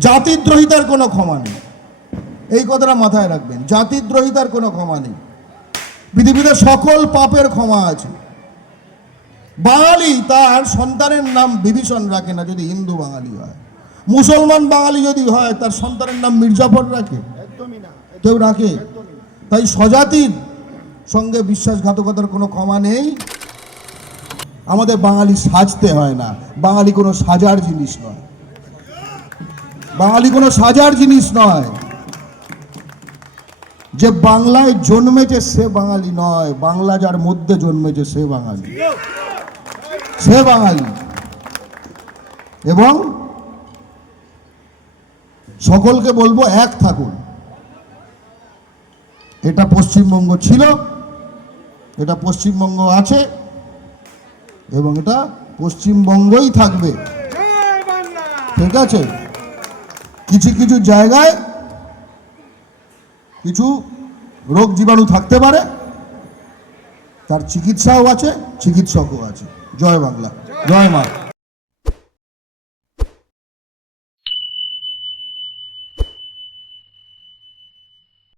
জাতিদ্রোহিতার কোনো ক্ষমা নেই। এই কথাটা মাথায় রাখবেন জাতিদ্রোহিতার কোনো ক্ষমা নেই। পৃথিবীতে সকল পাপের ক্ষমা আছে। বাঙালি তার সন্তানের নাম বিভীষণ রাখে না যদি হিন্দু বাঙালি হয়। মুসলমান বাঙালি যদি হয় তার সন্তানের নাম মির্জাফর রাখে? কেউ রাখে? তাই স্বজাতির সঙ্গে বিশ্বাসঘাতকতার কোনো ক্ষমা নেই। আমাদের বাঙালি সাজতে হয় না। বাঙালি কোনো সাজার জিনিস নয়। বাঙালি কোনো সাজার জিনিস নয়। যে বাংলায় জন্মেছে সে বাঙালি নয় বাংলা যার মধ্যে জন্মেছে সে বাঙালি। সে বাঙালি। এবং সকলকে বলব এক থাকুন। এটা পশ্চিমবঙ্গ ছিল এটা পশ্চিমবঙ্গ আছে এবং এটা পশ্চিমবঙ্গই থাকবে। ঠিক আছে? কিছু কিছু জায়গায় কিছু রোগ জীবাণু থাকতে পারে। তার চিকিৎসাও আছে, চিকিৎসকও আছে। জয় বাংলা। জয় মা।